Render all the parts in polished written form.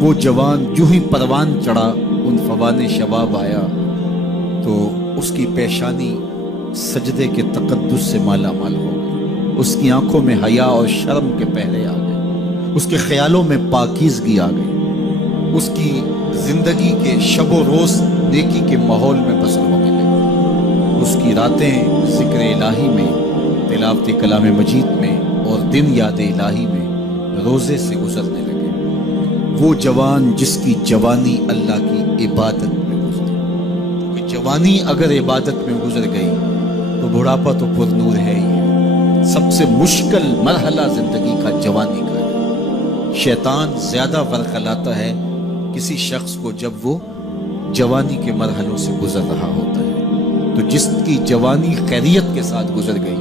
وہ جوان جو ہی پروان چڑھا ان فوان شباب آیا تو اس کی پیشانی سجدے کے تقدس سے مالا مال ہو گئی، اس کی آنکھوں میں حیا اور شرم کے پہرے آ گئے، اس کے خیالوں میں پاکیزگی آ گئی، اس کی زندگی کے شب و روز نیکی کے ماحول میں بسر ہونے لگی، اس کی راتیں ذکر الہی میں، تلاوت کلام مجید میں اور دن یاد الہی میں روزے سے گزرنے لگے۔ وہ جوان جس کی جوانی اللہ کی عبادت میں گزری، کیونکہ جوانی اگر عبادت میں گزر گئی تو بڑھاپا تو پر نور ہے ہی ہے۔ سب سے مشکل مرحلہ زندگی کا جوانی کا ہے۔ شیطان زیادہ ورخلاتا ہے کسی شخص کو جب وہ جوانی کے مرحلوں سے گزر رہا ہوتا ہے۔ تو جس کی جوانی خیریت کے ساتھ گزر گئی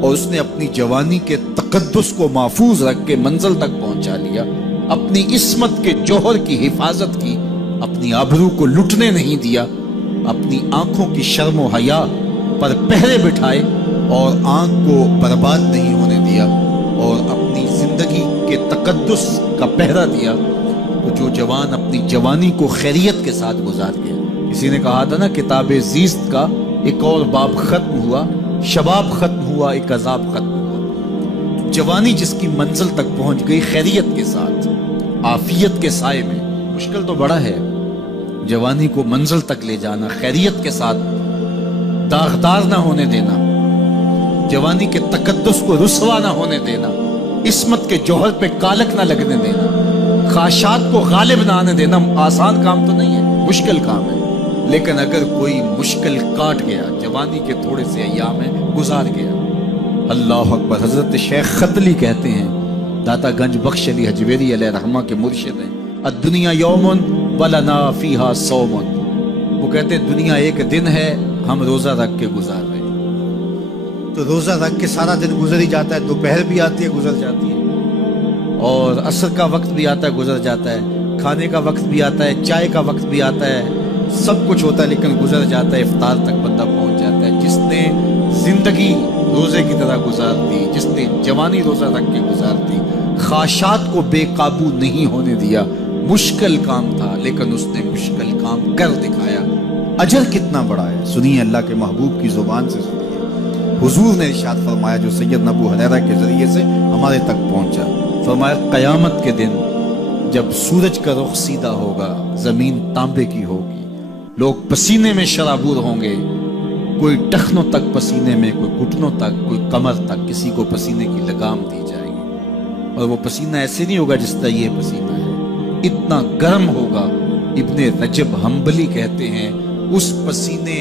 اور اس نے اپنی جوانی کے تقدس کو محفوظ رکھ کے منزل تک پہنچا لیا، اپنی عصمت کے جوہر کی حفاظت کی، اپنی آبرو کو لٹنے نہیں دیا، اپنی آنکھوں کی شرم و حیا پر پہرے بٹھائے اور آنکھ کو برباد نہیں ہونے دیا اور اپنی زندگی کے تقدس کا پہرا دیا، تو جو جوان اپنی جوانی کو خیریت کے ساتھ گزار گیا۔ کسی نے کہا تھا نا، کتاب زیست کا ایک اور باب ختم ہوا، شباب ختم ہوا، ایک عذاب ختم ہوا۔ جوانی جس کی منزل تک پہنچ گئی خیریت کے ساتھ، عافیت کے سائے میں، مشکل تو بڑا ہے جوانی کو منزل تک لے جانا، خیریت کے ساتھ، داغدار نہ ہونے دینا، جوانی کے تقدس کو رسوا نہ ہونے دینا، عصمت کے جوہر پہ کالک نہ لگنے دینا، خواہشات کو غالب نہ آنے دینا۔ آسان کام تو نہیں ہے، مشکل کام ہے، لیکن اگر کوئی مشکل کاٹ گیا، جوانی کے تھوڑے سے ایام میں گزار گیا، اللہ اکبر۔ حضرت شیخ خطلی کہتے ہیں، داتا گنج بخش علی حجویری علیہ رحمہ کے مرشد ہیں، الدنیا یوم ولنا فیہا صوم۔ وہ کہتے ہیں دنیا ایک دن ہے، ہم روزہ رکھ کے گزار رہے ہیں۔ تو روزہ رکھ کے سارا دن گزر ہی جاتا ہے، دوپہر بھی آتی ہے گزر جاتی ہے، اور عصر کا وقت بھی آتا ہے گزر جاتا ہے، کھانے کا وقت بھی آتا ہے، چائے کا وقت بھی آتا ہے، سب کچھ ہوتا ہے لیکن گزر جاتا ہے، افطار تک بندہ پہنچ جاتا ہے۔ جس نے زندگی روزے کی طرح گزار دی، جس نے جوانی روزہ رکھ کے گزار دی، خواہشات کو بے قابو نہیں ہونے دیا، مشکل کام تھا لیکن اس نے مشکل کام کر دکھایا، اجر کتنا بڑا ہے۔ سنیے اللہ کے محبوب کی زبان سے سنیے، حضور نے ارشاد فرمایا جو سید ابو ہریرہ کے ذریعے سے ہمارے تک پہنچا، فرمایا قیامت کے دن جب سورج کا رخ سیدھا ہوگا، زمین تانبے کی ہوگی، لوگ پسینے میں شرابور ہوں گے، کوئی ٹخنوں تک پسینے میں، کوئی گھٹنوں تک، کوئی کمر تک، کسی کو پسینے کی لگام دی جائے گی، اور وہ پسینہ ایسے نہیں ہوگا جس طرح یہ پسینہ ہے، اتنا گرم ہوگا۔ ابن رجب حنبلی کہتے ہیں اس پسینے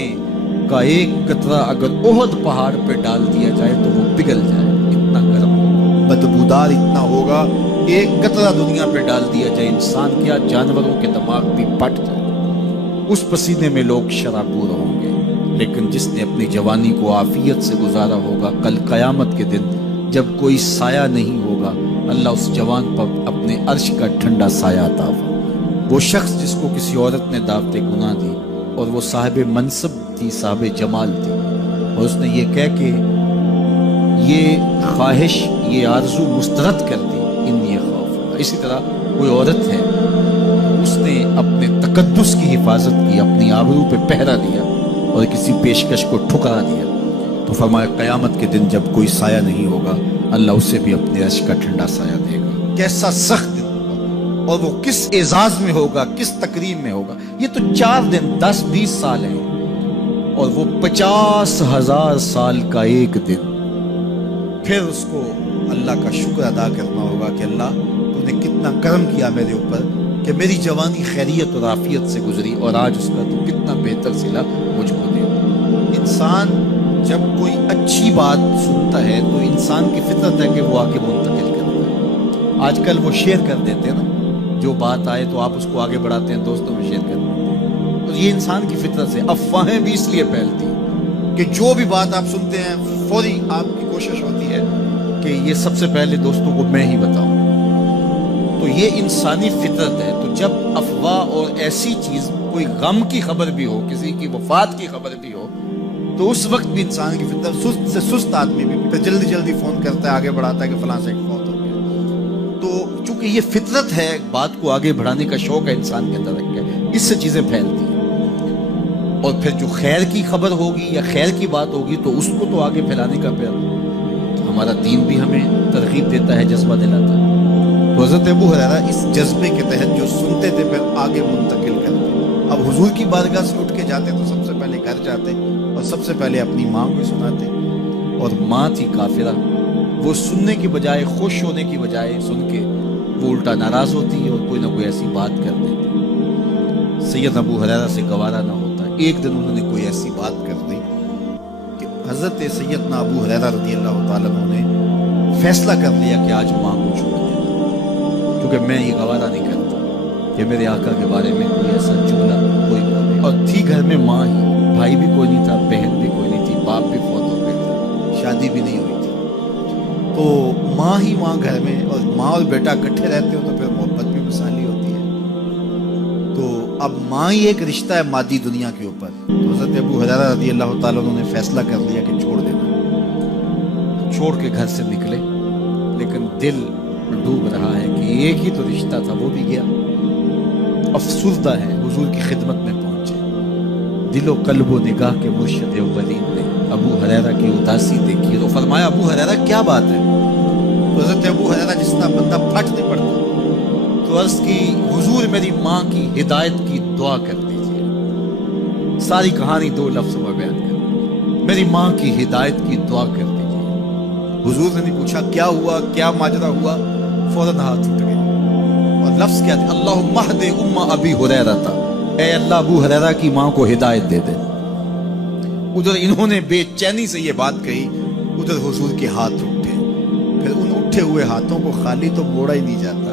کا ایک قطرہ اگر احد پہاڑ پہ ڈال دیا جائے تو وہ پگھل جائے، اتنا گرم ہوگا، بدبودار اتنا ہوگا، ایک قطرہ دنیا پہ ڈال دیا جائے، انسان کیا جانوروں کے دماغ بھی پھٹ جائے، اس پسینے میں لوگ شرابور ہوں گے۔ لیکن جس نے اپنی جوانی کو عافیت سے گزارا ہوگا، کل قیامت کے دن جب کوئی سایہ نہیں ہوگا، اللہ اس جوان پر اپنے عرش کا ٹھنڈا سایہ عطا فرمائے۔ وہ شخص جس کو کسی عورت نے دعوت گناہ دی اور وہ صاحب منصب تھی، صاحب جمال تھی، اور اس نے یہ کہہ کے یہ خواہش، یہ آرزو مسترد کر دی، انی خوف۔ اسی طرح کوئی عورت ہے، اس نے اپنے تقدس کی حفاظت کی، اپنی آبرو پہ پہرا دیا اور کسی پیشکش کو ٹھکرا دیا، تو فرمایا قیامت کے دن جب کوئی سایہ نہیں ہوگا، اللہ اسے بھی اپنے عرش کا ٹھنڈا سایہ دے گا۔ کیسا سخت دن ہوگا، اور وہ کس اعزاز میں ہوگا، کس تکریم میں ہوگا۔ یہ تو 4 دن 10-20 سال ہیں، اور وہ 50,000 سال کا ایک دن۔ پھر اس کو اللہ کا شکر ادا کرنا ہوگا کہ اللہ تو نے کتنا کرم کیا میرے اوپر کہ میری جوانی خیریت اور عافیت سے گزری، اور آج اس کا تو کتنا بہتر صلہ مجھ کو دے۔ انسان جب کوئی اچھی بات سنتا ہے تو انسان کی فطرت ہے کہ وہ آگے منتقل کرتا ہے۔ آج کل وہ شیئر کر دیتے ہیں نا، جو بات آئے تو آپ اس کو آگے بڑھاتے ہیں، دوستوں میں شیئر کرتے ہیں، اور یہ انسان کی فطرت سے۔ افواہیں بھی اس لیے پھیلتی ہیں کہ جو بھی بات آپ سنتے ہیں فوری آپ کی کوشش ہوتی ہے کہ یہ سب سے پہلے دوستوں کو میں ہی بتاؤں، تو یہ انسانی فطرت ہے۔ تو جب افواہ اور ایسی چیز، کوئی غم کی خبر بھی ہو، کسی کی وفات کی خبر بھی ہو، تو اس وقت بھی انسان کی فطرت، سست سے سست آدمی بھی جلدی جلدی فون کرتا ہے، آگے بڑھاتا ہے کہ فلاں سے فوت ہو گیا۔ تو چونکہ یہ فطرت ہے، بات کو آگے بڑھانے کا شوق ہے انسان کے اندر رکھ کے، اس سے چیزیں پھیلتی ہیں، اور پھر جو خیر کی خبر ہوگی یا خیر کی بات ہوگی تو اس کو تو آگے پھیلانے کا پھر ہمارا دین بھی ہمیں ترغیب دیتا ہے، جذبہ دلاتا ہے۔ تو حضرت ابو ہریرہ اس جذبے کے تحت جو سنتے تھے پھر آگے منتقل کرتے۔ اب حضور کی بارگاہ سے اٹھ کے جاتے تو سب سے پہلے گھر جاتے اور سب سے پہلے اپنی ماں کو سناتے، اور ماں تھی کافرہ، وہ سننے کی بجائے، خوش ہونے کی بجائے سن کے وہ الٹا ناراض ہوتی ہے اور کوئی نہ کوئی ایسی بات کر دیتی۔ سید ابو ہریرہ سے گوارا نہ ہوتا، ایک دن انہوں نے کوئی ایسی بات کر دی کہ حضرت سیدنا ابو ہریرہ رضی اللہ تعالیٰ عنہ نے فیصلہ کر لیا کہ آج ماں کو چھوڑ دینا، کیونکہ میں یہ گوارا نہیں کرتا کہ میرے آقا کے بارے میں کوئی ایسا جملہ کوئی بولے۔ اور تھی گھر میں ماں ہی، بھائی بھی کوئی نہیں تھا، بہن بھی کوئی نہیں تھی، باپ بھی فوت ہو گئے تھے، شادی بھی نہیں ہوئی تھی، تو ماں ہی ماں گھر میں، اور ماں اور بیٹا اکٹھے رہتے ہو تو پھر محبت بھی مثالی ہوتی ہے۔ تو اب ماں ہی ایک رشتہ ہے مادی دنیا کے اوپر، تو حضرت ابو ہریرہ رضی اللہ تعالیٰ عنہ نے فیصلہ کر لیا کہ چھوڑ دینا، چھوڑ کے گھر سے نکلے، لیکن دل ڈوب رہا ہے کہ ایک ہی تو رشتہ تھا وہ بھی گیا۔ افسردہ ہے، حضور کی خدمت میں پہنچے، دل و قلب و نگاہ کے مرشد اولین نے ابو ہریرہ کی اداسی دیکھی تو فرمایا ابو ہریرہ کیا بات ہے؟ تو حضرت ابو ہریرہ جس طرح بندہ پھٹ نہیں پڑتا، تو عرض کی حضور میری ماں کی ہدایت کی دعا کر دیجیے۔ ساری کہانی 2 لفظ میں بیان کر، میری ماں کی ہدایت کی دعا کر دیجیے۔ حضور نے نہیں پوچھا کیا ہوا، کیا ماجرا ہوا، فوراً ہاتھ اٹھ گئے، اور لفظ کیا تھا؟ اللہم اہد ام ابی ہریرہ تھا، اے اللہ ابو ہریرہ کی ماں کو ہدایت دے دے۔ ادھر انہوں نے بے چینی سے یہ بات کہی، ادھر حضور کے ہاتھ اٹھے، پھر ان اٹھے ہوئے ہاتھوں کو خالی تو موڑا ہی نہیں جاتا۔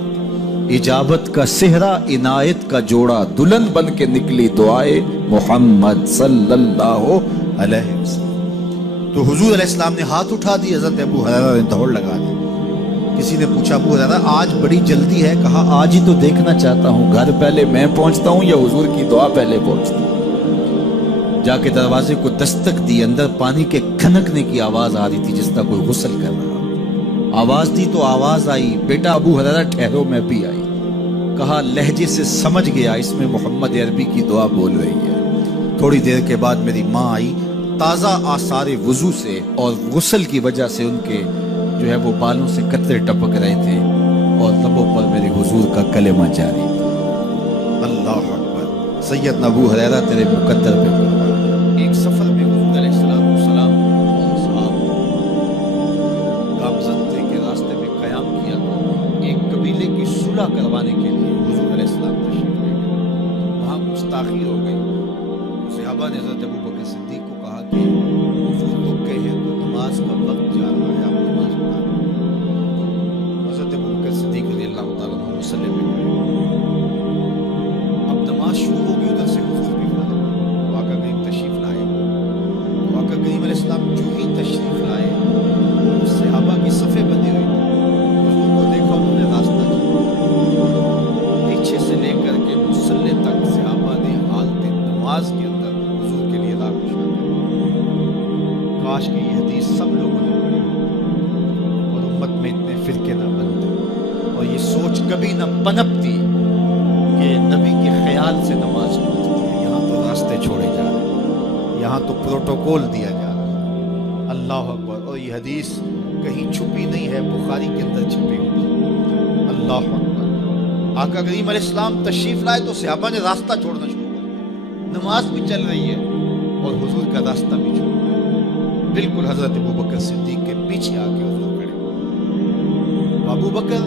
اجابت کا صحرا، عنایت کا جوڑا، دلہن بن کے نکلی دعائے محمد صلی اللہ علیہ وسلم۔ تو حضور علیہ السلام نے ہاتھ اٹھا دی، حضرت ابو ہریرہ نے دوڑ لگا دی۔ کسی نے پوچھا ابو ہریرہ آج بڑی جلدی ہے؟ کہا آج ہی تو دیکھنا چاہتا ہوں، گھر پہلے میں پہنچتا ہوں یا حضور کی دعا پہلے پہنچتی؟ جا کے دروازے کو دستک دی، اندر پانی کے کھنکنے کی آواز آ رہی تھی جس طرح کوئی غسل کر رہا۔ آواز دی تو آواز آئی، بیٹا ابو ہریرہ ٹھہرو، میں بھی آئی۔ کہا لہجے سے سمجھ گیا اس میں محمد عربی کی دعا بول رہی ہے۔ تھوڑی دیر کے بعد میری ماں آئی، تازہ آثار وضو سے اور غسل کی وجہ سے ان کے جو ہے وہ بالوں سے قطرے ٹپک رہے تھے، اور لبوں پر میرے حضور کا کلمہ جاری تھا۔ اللہ اکبر، سیدنا ابو ہریرہ تیرے مقدر پہ قربان۔ ایک سفر میں حضور علیہ السلام صاحب گامزن تھے کہ راستے میں قیام کیا، ایک قبیلے کی صلح کروانے کے لیے حضور علیہ السلام تشریف لے گئے۔ وہاں کچھ تاخیر ہو گئی، صحابہ نے حضرت ابو بکر صدیق کو کہا کہ حضور رک گئے ہیں تو نماز کا وقت جا رہا ہے، آپ نماز پڑھا دیں۔ حضرت ابو بکر صدیق رضی اللہ تعالیٰ عنہ مصلی میں گئے، اب نماز شروع ہوگی، ادھر سے حضور بھی فارغ، آقا کریم تشریف لائے۔ آقا کریم علیہ السلام جو ہی تشریف لائے، صحابہ کی صفیں بندی ہوئی، حضور کو دیکھا انہوں نے راستہ چھوڑا، پیچھے سے لے کر کے مصلی تک صحابہ نے حالت نماز کے اندر حضور کے لیے راہ کشا کر۔ کاش کہ یہ حدیث سب لوگوں نے پڑھی اور امت میں اتنے فرقے نہ بنتے، اور یہ سوچ کبھی نہ پنپتی کہ نبی کے خیال سے نماز چھوٹتی ہے۔ یہاں تو راستے چھوڑے جا رہے ہیں، یہاں تو پروٹوکول دیا جا رہا ہے۔ اللہ اکبر، اور یہ حدیث کہیں چھپی نہیں ہے، بخاری کے اندر چھپی ہوئی۔ اللہ اکبر، آقا کریم علیہ السلام تشریف لائے تو صحابہ نے راستہ چھوڑنا شروع کر، نماز بھی چل رہی ہے اور حضور کا راستہ بھی چھوڑ دیا۔ بالکل حضرت ابو بکر صدیق کے پیچھے آ کے حضور کھڑے، ابو بکر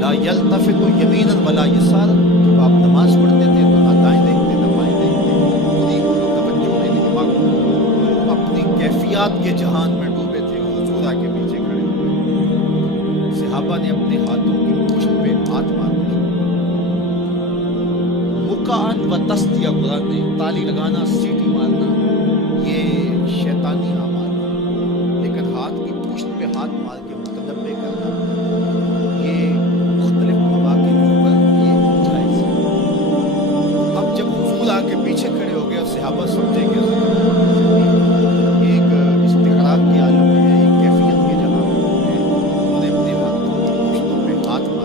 لا یلتفت یمینا ولا یسارا، جب آپ نماز پڑھتے تھے تو نہ دائیں دیکھتے نہ بائیں دیکھتے، پوری توجہ میں دماغ اپنی کیفیات کے جہان میں ڈوبے تھے، اور حضور آ کے پیچھے کھڑے ہوئے۔ صحابہ نے اپنے ہاتھوں کی پشت پہ ہاتھ مارنا شروع کیا، مکان و تسدیہ، قرآن نے تالی لگانا، سیٹی مارنا، یہ شیطانی اعمال ہے، لیکن ہاتھ کی پشت پہ ہاتھ مار کے متنبہ کرنا یہ مختلف مواقع کے اوپر یہ جائز ہے۔ اب جب حضور آ کے پیچھے کھڑے ہو گئے اور صحابہ سمجھے کہ ایک استغراق کے عالم میں ہے، ایک کیفیت کے جہاں میں ہے، انہوں نے اپنے ہاتھوں پشتوں پہ ہاتھ مار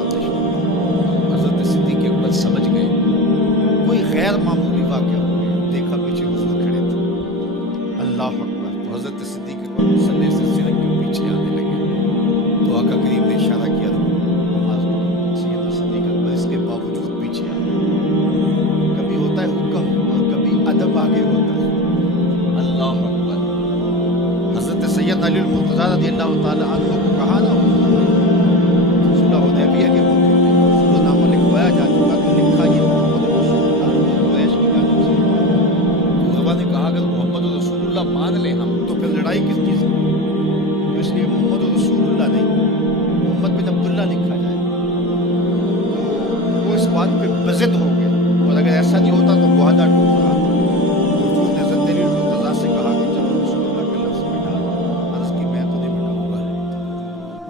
علی المرتضیٰ رضی اللہ تعالیٰ عنہ کو کہا نا صلح حدیبیہ کے موقع پہ صلح نامہ لکھوایا جا چکا تو لکھا یہ محمد رسول اللہ قریش کی جانب سے. عتبہ نے کہا اگر محمد رسول اللہ مان لیں ہم تو پھر لڑائی کس چیز کی؟ تو اس لیے محمد رسول اللہ نہیں محمد بن عبداللہ لکھا جائے. وہ اس بات پہ بضد ہو گئے اور اگر ایسا نہیں ہوتا تو معاہدہ ٹوٹ رہا تھا. حضور نے حضرت علی المرتضیٰ سے کہا کہ چلو رسول اللہ کا لفظ مٹا دو. عرض کی میں تو نہیں مٹاؤں گا,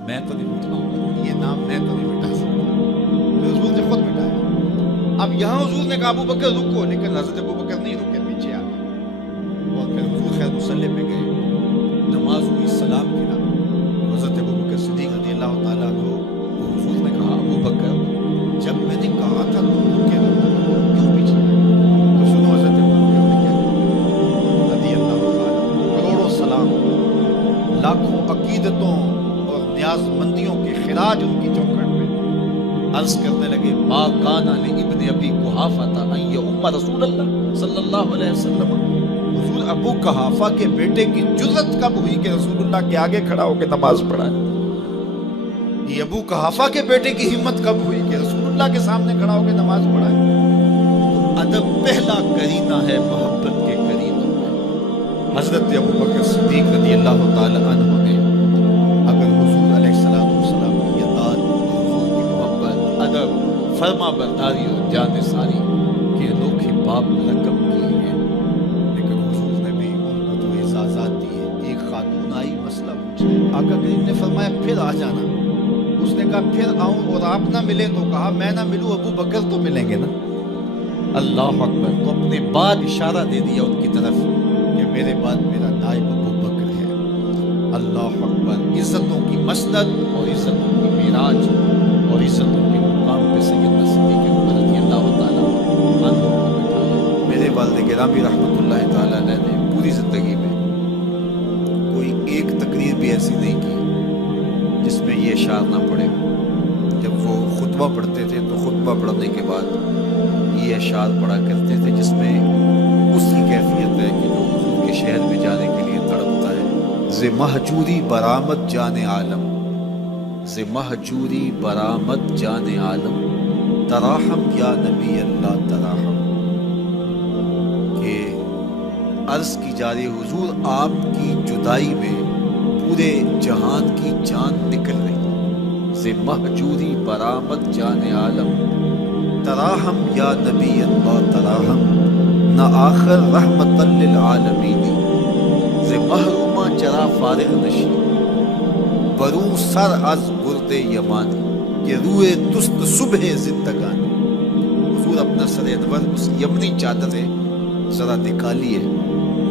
میں تو نہیں اٹھاؤں گا, یہ نام میں تو نہیں مٹا سکتا. تو حضور نے خود مٹایا. اب یہاں حضور نے کہا ابو بکر رکو, لیکن حضرت ابو بکر نہیں رکے, پیچھے آ گئے. اور پھر حضور خیر مصلی پہ گئے, نماز ہوئی, سلام کیا. حضرت ابو بکر صدیق رضی اللہ تعالیٰ عنہ حضور نے کہا ابو بکر جب میں نے کہا تھا تم رکے رہو کیوں پیچھے آئے؟ تو سنو حضرت ابو بکر نے کیا کہا رضی اللہ تعالیٰ. کروڑوں سلام, لاکھوں عقیدتوں اور نیاز مندیوں کے خراج ان کی چوکھٹ پہ عرض کرنے لگے ما کان لابن ابی قحافہ ان یؤم رسول اللہ صلی اللہ علیہ وسلم. حضور ابو قحافہ کے بیٹے کی جرت کب ہوئی کہ رسول اللہ کے آگے کھڑا ہو کے نماز پڑھائے؟ یہ ابو قحافہ کے بیٹے کی ہمت کب ہوئی کہ رسول اللہ کے سامنے کھڑا ہو کے نماز پڑھائے؟ ادب پہلا کرینہ ہے محبت کے کرینوں میں. حضرت ابو بکر صدیق رضی اللہ تعالی عنہ نے اگر حضور علیہ السلام کی اطاعت, حضور کی محبت, ادب, فرما برداری اور جان ساری کے انوکھے باب رقم کی ہے. لیکن حضور نے بھی ان کو جو اعزازات دیے. ایک خاتون آئی مسئلہ پوچھنے, آقا کریم نے فرمایا پھر آ جانا. اس نے کہا پھر آؤں اور آپ نہ ملے تو کہا میں نہ ملوں ابو بکر تو ملیں گے نا. اللہ اکبر. تو اپنے بعد اشارہ دے دیا ان کی طرف کہ میرے بعد میرا نائب ابو بکر ہے. اللہ اکبر. عزتوں کی مسند اور عزتوں کی معراج اور عزتوں کے مقام پہ سیدنا صدیق اکبر رضی اللہ تعالیٰ عنہ کو بٹھایا. میرے والد گرامی رحمۃ اللہ تعالیٰ علیہ نے پوری زندگی میں کوئی ایک تقریر بھی ایسی نہیں کی جس میں یہ اشعار نہ پڑے. جب وہ خطبہ پڑھتے تھے تو خطبہ پڑھنے کے بعد یہ اشعار پڑھا کرتے تھے جس میں اس کی کیفیت ہے کہ جو حضور کے شہر میں جانے کے لیے تڑپتا ہے. ز مہجوری برآمد جان عالم, ز مہجوری برآمد جان عالم, تراحم یا نبی اللہ تراحم. کہ عرض کی جا رہی حضور آپ کی جدائی میں پورے جہان کی جان نکل رہی. ز مہجوری برآمد جان عالم, تراحم یا نبی اللہ تراحم, نہ آخر رحمت للعالمین. ز محرومہ چرا فارغ نشی, برو سر از برد یمانی, کہ روئے تست صبح زندگانی. حضور اپنا سر انور اس یمنی چادر ذرا نکالیے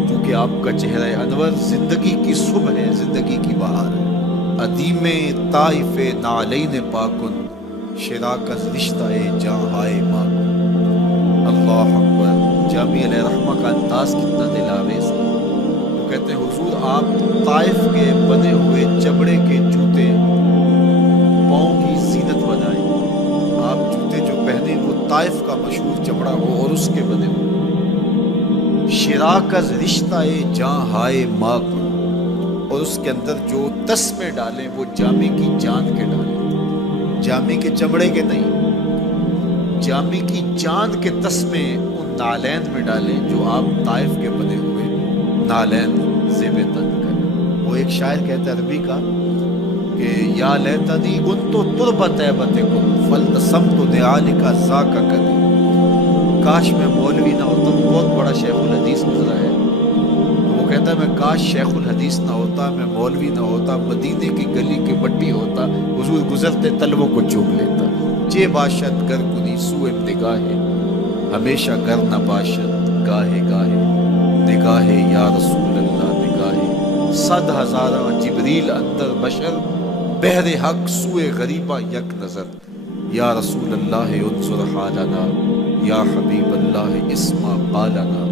کیونکہ آپ کا چہرہ انور زندگی کی صبح ہے, زندگی کی بہار ہے. ادیم طائف نعلین پاکن, شراکت رشتہ جاں ہائے ماکن. اللہ اکبر. جامی علیہ رحمہ کا انداز کتنا دلاویز ہے. وہ کہتے ہیں حضور آپ طائف کے بنے ہوئے چمڑے کے جوتے پاؤں کی زینت بنائیں. آپ جوتے جو پہنے وہ طائف کا مشہور چمڑا ہو اور اس کے بنے ہو. شراکت رشتہ جاں ہائے ماکن, اور اس کے اندر جو تسمے ڈالیں وہ جامی کی جان کے ڈالیں, جامی کے چمڑے کے نہیں. جامی کی جان کے تسمے ان نالین میں ڈالیں جو آپ طائف کے بنے ہوئے نالین زیب تن کریں. وہ ایک شاعر کہتا ہے عربی کا کہ یا لیتنی کنت تربت ایبتکم فلتسمت نعالک ذاک کدی. کاش میں مولوی نہ ہوتا. بہت بڑا شیخ الحدیث گزرا ہے. وہ کہتا ہے میں کاش شیخ الحدیث نہ ہوتا, میں مولوی نہ ہوتا, مدینے کی گلی کی مٹی ہوتا, حضور گزرتے تلووں کو چوم لیتا. چے باشد گر کنی سوئے نگاہ, ہمیشہ گر نہ باشد گاہے گاہے. نگاہ یا رسول اللہ نگاہ, 100,000 جبریل اندر بشر, بہر حق سوئے غریبہ یک نظر. یا رسول اللہ انظر حالنا, یا حبیب اللہ اسمع قالنا.